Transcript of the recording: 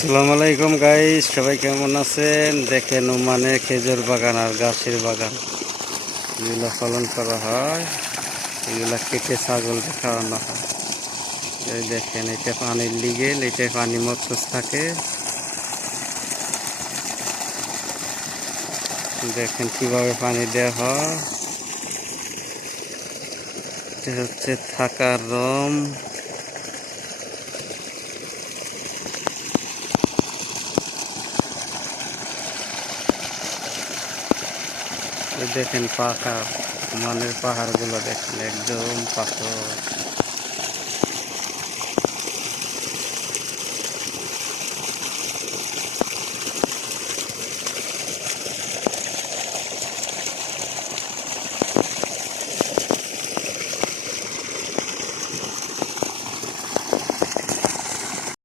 আসসালামু আলাইকুম গাইস, সবাই কেমন আছেন? দেখেন ওমানে খেজুর বাগান আর গাছের বাগান এগুলো পালন করা হয়। এগুলা কেটে ছাগলকে খাওয়ানো হয়। এই দেখেন, এটা পানির লিগে, এটা পানি মতস থাকে। দেখেন কিভাবে পানি দেওয়া হয়। এটা হচ্ছে থাকার রুম। দেখেন পাহাড়, ওমানের পাহাড়গুলো দেখেন একদম পাথর।